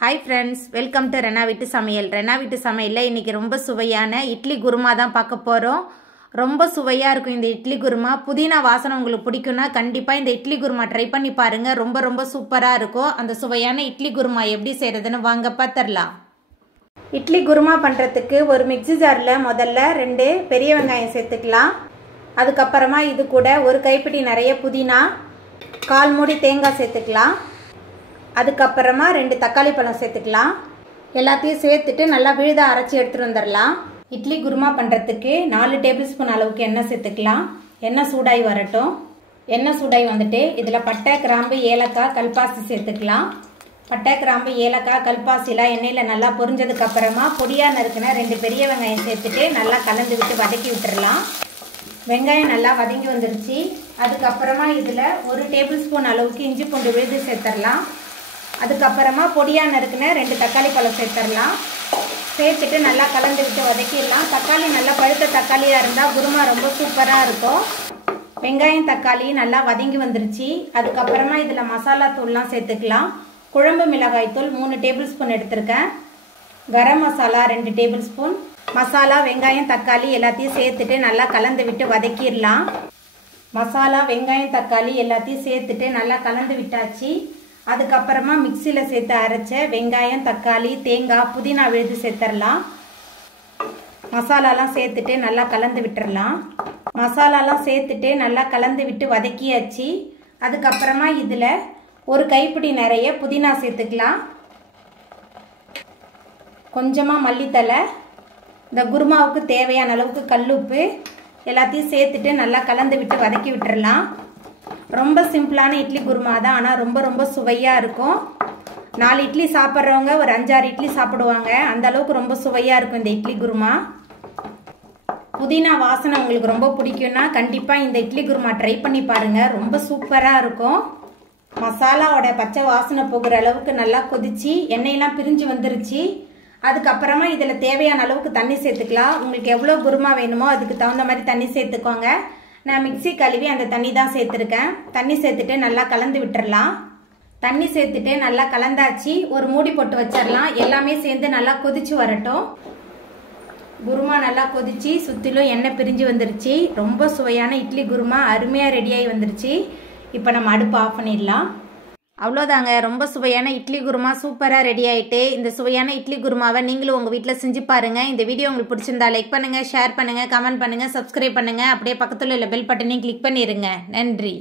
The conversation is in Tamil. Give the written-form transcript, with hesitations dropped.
Hi friends, welcome to Renna Veetu Samayal. Renna Veetu Samayalல இன்னைக்கு ரொம்ப சுவையான இட்லி குருமா தான் பார்க்க போறோம். ரொம்ப சுவையா இருக்கும் இந்த இட்லி குருமா. புதினா வாசனை உங்களுக்கு பிடிக்கும்னா கண்டிப்பா இந்த இட்லி குருமா ட்ரை பண்ணி பாருங்க. ரொம்ப சூப்பரா இருக்கும். அந்த சுவையான இட்லி குருமா எப்படி செய்யறதுன்னு வாங்க பார்த்தறலாம். இட்லி குருமா பண்றதுக்கு ஒரு மிக்ஸி ஜார்ல முதல்ல 2 பெரிய வெங்காயம் சேர்த்துக்கலாம். அதுக்கு அப்புறமா இது கூட ஒரு கைப்பிடி நிறைய புதினா, 1/4 மூடி தேங்காய் சேர்த்துக்கலாம். அதுக்கு அப்புறமா 2 தக்காளி பழம் சேர்த்துக்கலாம். எல்லாத்தையும் சேர்த்துட்டு நல்லா விழுத அரைச்சி எடுத்துட்டு வந்துடலாம். இட்லி குருமா பண்ணுறதுக்கு 4 டேபிள் ஸ்பூன் அளவுக்கு எண்ணெய் சேர்த்துக்கலாம். எண்ணெய் சூடாகி வரட்டும். எண்ணெய் சூடாகி வந்துட்டு இதில் பட்டை, கிராம்பு, ஏலக்காய், கல்பாசி சேர்த்துக்கலாம். பட்டை, கிராம்பு, ஏலக்காய், கல்பாசிலாம் எண்ணெயில் நல்லா பொரிஞ்சதுக்கு அப்புறமா பொடியாக நறுக்கின 2 பெரிய வெங்காயம் சேர்த்துட்டு நல்லா கலந்து விட்டு வதக்கி விட்டுடலாம். வெங்காயம் நல்லா வதங்கி வந்துருச்சு. அதுக்கப்புறமா இதில் 1 டேபிள் ஸ்பூன் அளவுக்கு இஞ்சி பூண்டு விழுது சேர்த்துடலாம். அதுக்கப்புறமா பொடியாக நறுக்கின 2 தக்காளி பழம் சேர்த்துடலாம். சேர்த்துட்டு நல்லா கலந்து விட்டு வதக்கிடலாம். தக்காளி நல்லா பழுத்த தக்காளியாக இருந்தால் குருமா ரொம்ப சூப்பராக இருக்கும். வெங்காயம் தக்காளி நல்லா வதங்கி வந்துருச்சு. அதுக்கப்புறமா இதில் மசாலா தூள்லாம் சேர்த்துக்கலாம். குழம்பு மிளகாய் தூள் 3 டேபிள் ஸ்பூன் எடுத்திருக்கேன். Garam masala 2 table spoon. மசாலா, வெங்காயம், தக்காளி எல்லாத்தையும் சேர்த்துட்டு நல்லா கலந்து விட்டு வதக்கிடலாம். மசாலா, வெங்காயம், தக்காளி எல்லாத்தையும் சேர்த்துட்டு நல்லா கலந்து விட்டாச்சு. அதுக்கப்புறமா மிக்சியில் சேர்த்து அரைச்ச வெங்காயம், தக்காளி, தேங்காய், புதினா விழுது சேர்த்துடலாம். மசாலாலாம் சேர்த்துட்டு நல்லா கலந்து விட்டுறலாம். மசாலாலாம் சேர்த்துட்டு நல்லா கலந்து விட்டு வதக்கியாச்சு. அதுக்கப்புறமா இதில் ஒரு கைப்பிடி நிறைய புதினா சேர்த்துக்கலாம். கொஞ்சமாக மல்லித்தலை, இந்த குருமாவுக்கு தேவையான அளவுக்கு கல்லுப்பு எல்லாத்தையும் சேர்த்துட்டு நல்லா கலந்து விட்டு வதக்கி விட்டுறலாம். ரொம்ப சிம்பிளான இட்லி குருமா தான், ஆனால் ரொம்ப சுவையாக இருக்கும். 4 இட்லி சாப்பிட்றவங்க ஒரு 5-6 இட்லி சாப்பிடுவாங்க. அந்த அளவுக்கு ரொம்ப சுவையாக இருக்கும் இந்த இட்லி குருமா. புதினா வாசனை உங்களுக்கு ரொம்ப பிடிக்கும்னா கண்டிப்பாக இந்த இட்லி குருமா ட்ரை பண்ணி பாருங்கள். ரொம்ப சூப்பராக இருக்கும். மசாலாவோட பச்சை வாசனை போகிற அளவுக்கு நல்லா கொதிச்சு எண்ணெயெல்லாம் பிரிஞ்சு வந்துருச்சு. அதுக்கப்புறமா இதில் தேவையான அளவுக்கு தண்ணி சேர்த்துக்கலாம். உங்களுக்கு எவ்வளோ குருமா வேணுமோ அதுக்கு தகுந்த மாதிரி தண்ணி சேர்த்துக்கோங்க. நான் மிக்ஸி கழுவி அந்த தண்ணி தான் சேர்த்துருக்கேன். தண்ணி சேர்த்துட்டு நல்லா கலந்து விட்டுறலாம். தண்ணி சேர்த்துட்டு நல்லா கலந்தாச்சு. ஒரு மூடி போட்டு வச்சிடலாம். எல்லாமே சேர்ந்து நல்லா கொதிச்சு வரட்டும். குருமா நல்லா கொதிச்சு சுற்றிலும் எண்ணெய் பிரிஞ்சு வந்துருச்சு. ரொம்ப சுவையான இட்லி குருமா அருமையாக ரெடியாகி வந்துருச்சு. இப்போ நம்ம அடுப்பு ஆஃப் பண்ணிடலாம். அவ்வளோதாங்க, ரொம்ப சுவையான இட்லி குருமா சூப்பராக ரெடி ஆகிட்டு. இந்த சுவையான இட்லி குருமாவை நீங்களும் உங்கள் வீட்டில் செஞ்சு பாருங்கள். இந்த வீடியோ உங்களுக்கு பிடிச்சிருந்தா லைக் பண்ணுங்கள், ஷேர் பண்ணுங்கள், கமெண்ட் பண்ணுங்கள், சப்ஸ்கிரைப் பண்ணுங்கள். அப்படியே பக்கத்தில் உள்ள பெல் பட்டனையும் கிளிக் பண்ணிடுங்க. நன்றி.